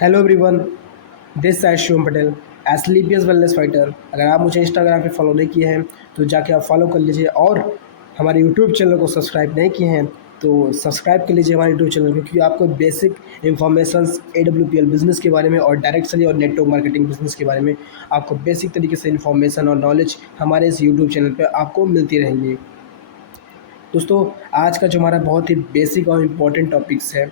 Hello everyone, this side Shivam Patel Asclepius wellness fighter. अगर आप मुझे इंस्टाग्राम पे फॉलो नहीं किए हैं तो जाके आप फॉलो कर लीजिए, और हमारे यूट्यूब चैनल को सब्सक्राइब नहीं किए हैं तो सब्सक्राइब कर लीजिए हमारे यूट्यूब चैनल को, क्योंकि आपको बेसिक इन्फॉर्मेशंस AWPL बिज़नेस के बारे में और डायरेक्ट सेलिंग और नेटवर्क मार्केटिंग बिज़नेस के बारे में आपको बेसिक तरीके से इन्फॉर्मेशन और नॉलेज हमारे इस यूट्यूब चैनल पर आपको मिलती रहेंगी। दोस्तों, आज का जो हमारा बहुत ही बेसिक और इम्पोर्टेंट टॉपिक्स है,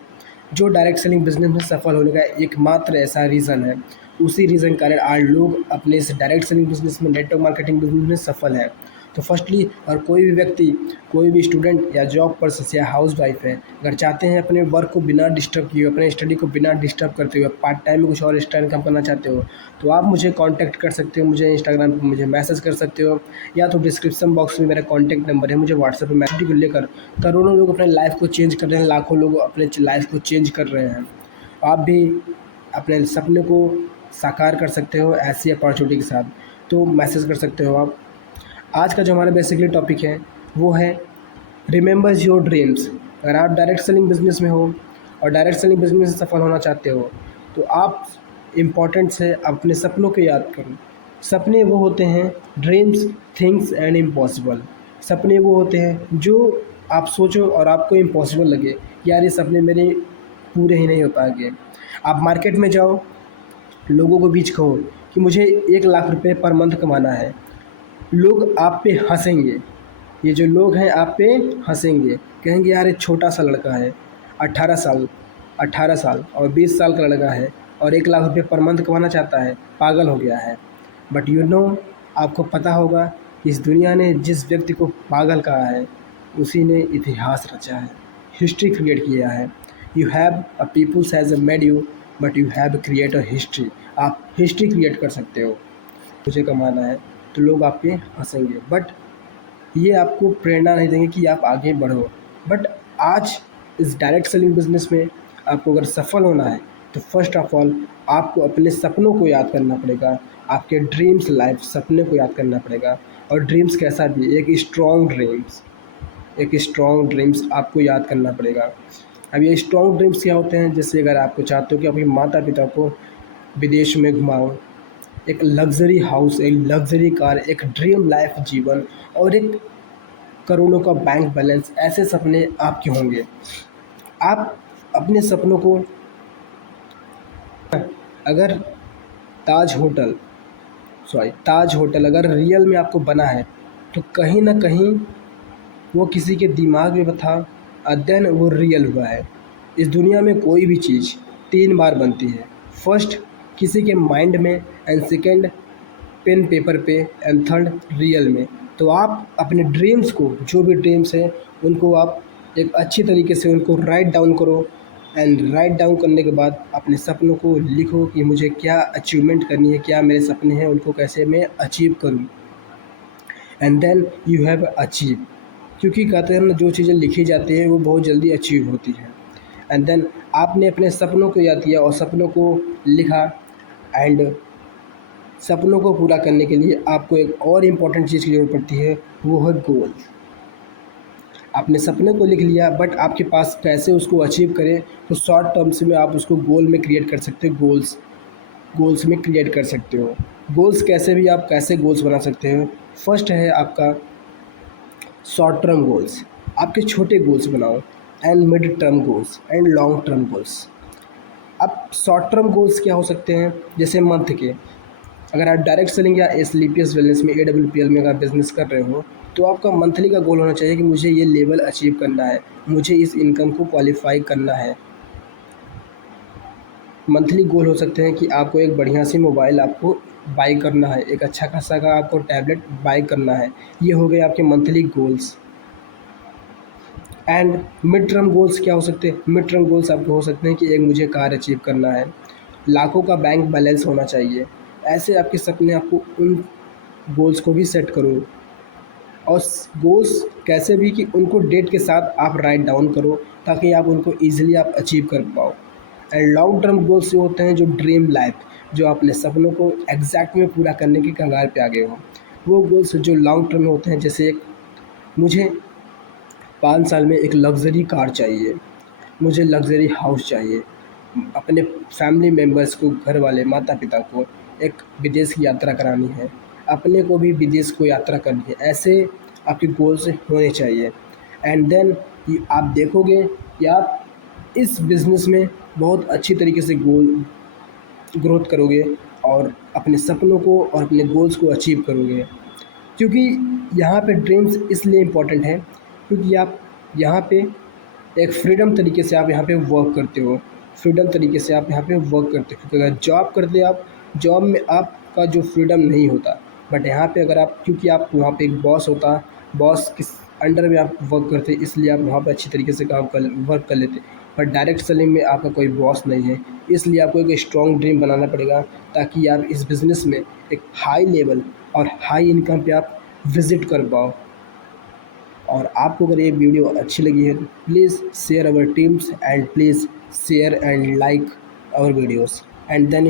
जो डायरेक्ट सेलिंग बिजनेस में सफल होने का एकमात्र ऐसा रीज़न है, उसी रीज़न के कारण आज लोग अपने इस डायरेक्ट सेलिंग बिजनेस में, नेटवर्क मार्केटिंग बिजनेस में सफल है। तो फर्स्टली, और कोई भी व्यक्ति, कोई भी स्टूडेंट या जॉब पर्सन या हाउस वाइफ है, अगर चाहते हैं अपने वर्क को बिना डिस्टर्ब किए, अपने स्टडी को बिना डिस्टर्ब करते हुए पार्ट टाइम में कुछ और एक्स्ट्रा इनकम करना चाहते हो, तो आप मुझे कांटेक्ट कर सकते हो। मुझे इंस्टाग्राम पर मुझे मैसेज कर सकते हो, या तो डिस्क्रिप्शन बॉक्स में मेरा कॉन्टैक्ट नंबर है, मुझे व्हाट्सएप पर मैसेज को लेकर करोड़ों लोग अपने लाइफ को चेंज कर रहे हैं, लाखों लोग अपने लाइफ को चेंज कर रहे हैं। आप भी अपने सपने को साकार कर सकते हो ऐसी अपॉर्चुनिटी के साथ, तो मैसेज कर सकते हो आप। आज का जो हमारा बेसिकली टॉपिक है वो है रिमेंबर योर ड्रीम्स। अगर आप डायरेक्ट सेलिंग बिजनेस में हो और डायरेक्ट सेलिंग बिजनेस में सफल होना चाहते हो, तो आप इम्पोर्टेंट है अपने सपनों को याद करो। सपने वो होते हैं, ड्रीम्स थिंग्स एंड इम्पॉसिबल। सपने वो होते हैं जो आप सोचो और आपको इम्पॉसिबल लगे, यार ये सपने मेरे पूरे ही नहीं हो पाएंगे। आप मार्केट में जाओ, लोगों को बीच कहो कि मुझे 1 लाख रुपए पर मंथ कमाना है, लोग आप पे हंसेंगे। ये जो लोग हैं आप पे हंसेंगे, कहेंगे यार ये छोटा सा लड़का है, 18 साल 18 साल और 20 साल का लड़का है और 1 लाख रुपए पर मंथ कमाना चाहता है, पागल हो गया है। बट आपको पता होगा कि इस दुनिया ने जिस व्यक्ति को पागल कहा है, उसी ने इतिहास रचा है, हिस्ट्री क्रिएट किया है। You have a people's has made you, but you have create a history. आप हिस्ट्री क्रिएट कर सकते हो। मुझे कमाना है तो लोग आप पे हंसेंगे, बट ये आपको प्रेरणा नहीं देंगे कि आप आगे बढ़ो। बट आज इस डायरेक्ट सेलिंग बिजनेस में आपको अगर सफल होना है, तो फर्स्ट ऑफ ऑल आपको अपने सपनों को याद करना पड़ेगा, आपके ड्रीम्स लाइफ सपने को याद करना पड़ेगा। और ड्रीम्स कैसा भी, एक स्ट्रॉन्ग ड्रीम्स आपको याद करना पड़ेगा। अब ये स्ट्रॉन्ग ड्रीम्स क्या होते हैं? जैसे अगर आपको चाहते हो कि अपने माता पिता को विदेश में घुमाओ, एक लग्ज़री हाउस, एक लग्ज़री कार, एक ड्रीम लाइफ जीवन और एक करोड़ों का बैंक बैलेंस, ऐसे सपने आपके होंगे। आप अपने सपनों को, अगर ताज होटल ताज होटल अगर रियल में आपको बना है, तो कहीं ना कहीं वो किसी के दिमाग में था, अध्ययन वो रियल हुआ है। इस दुनिया में कोई भी चीज़ 3 बार बनती है, फर्स्ट किसी के माइंड में, एंड सेकेंड पेन पेपर पे, एंड थर्ड रियल में। तो आप अपने ड्रीम्स को, जो भी ड्रीम्स हैं उनको आप एक अच्छी तरीके से उनको राइट डाउन करो, एंड राइट डाउन करने के बाद अपने सपनों को लिखो कि मुझे क्या अचीवमेंट करनी है, क्या मेरे सपने हैं, उनको कैसे मैं अचीव करूँ, and then you have achieve. क्योंकि कहते हैं ना, जो चीज़ें लिखी जाती हैं वो बहुत जल्दी अचीव होती हैं। एंड देन आपने अपने सपनों को याद किया और सपनों को लिखा, एंड सपनों को पूरा करने के लिए आपको एक और इम्पॉर्टेंट चीज़ की ज़रूरत पड़ती है, वो है गोल। आपने सपने को लिख लिया, बट आपके पास कैसे उसको अचीव करें, तो शॉर्ट टर्म्स में आप उसको गोल में क्रिएट कर सकते हो, गोल्स में क्रिएट कर सकते हो। गोल्स कैसे भी, आप कैसे गोल्स बना सकते हो? फर्स्ट है आपका शॉर्ट टर्म गोल्स, आपके छोटे गोल्स बनाओ, and mid term goals and long term goals. अब शॉर्ट टर्म गोल्स क्या हो सकते हैं? जैसे मंथ के, अगर आप डायरेक्ट सेलिंग या एस्लीपियस वेलनेस में, AWPL में अगर बिज़नेस कर रहे हो, तो आपका मंथली का गोल होना चाहिए कि मुझे ये लेवल अचीव करना है, मुझे इस इनकम को क्वालिफाई करना है। मंथली गोल हो सकते हैं कि आपको एक बढ़िया सी मोबाइल आपको बाई करना है, एक अच्छा खासा का आपको टैबलेट बाई करना है। ये हो गए आपके monthly goals. And mid term goals क्या हो सकते हैं? मिड टर्म गोल्स आपके हो सकते हैं कि एक मुझे कार अचीव करना है, लाखों का बैंक बैलेंस होना चाहिए। ऐसे आपके सपने, आपको उन गोल्स को भी सेट करो, और गोल्स कैसे भी कि उनको डेट के साथ आप राइट डाउन करो, ताकि आप उनको ईजिली आप अचीव कर पाओ। एंड लॉन्ग टर्म गोल्स जो होते हैं, जो ड्रीम लाइफ, जो अपने सपनों को एग्जैक्ट में पूरा करने की कगार पे आगे हो, वो गोल्स जो लॉन्ग टर्म में होते हैं। जैसे मुझे 5 साल में एक लग्ज़री कार चाहिए, मुझे लग्ज़री हाउस चाहिए, अपने फैमिली मेम्बर्स को, घर वाले माता पिता को एक विदेश की यात्रा करानी है, अपने को भी विदेश को यात्रा करनी है, ऐसे आपके गोल्स होने चाहिए। एंड देन आप देखोगे कि आप इस बिज़नेस में बहुत अच्छी तरीके से ग्रोथ करोगे और अपने सपनों को और अपने गोल्स को अचीव करोगे। क्योंकि यहाँ पे ड्रीम्स इसलिए इम्पोर्टेंट है क्योंकि आप यहाँ पे एक फ्रीडम तरीके से आप यहाँ पे वर्क करते हो, फ्रीडम तरीके से आप यहाँ पे वर्क करते हो। क्योंकि अगर जॉब करते आप, जॉब में आपका जो फ्रीडम नहीं होता, बट यहाँ पे अगर आप, क्योंकि आप वहाँ पे एक बॉस होता, बॉस किस अंडर में आप वर्क करते, इसलिए आप वहाँ पे अच्छी तरीके से वर्क कर लेते। बट डायरेक्ट सेलिंग में आपका कोई बॉस नहीं है, इसलिए आपको एक स्ट्रॉन्ग ड्रीम बनाना पड़ेगा ताकि आप इस बिज़नेस में एक हाई लेवल और हाई इनकम पे आप विज़िट कर पाओ। और आपको अगर ये वीडियो अच्छी लगी है तो please share our teams and please share and like our videos and then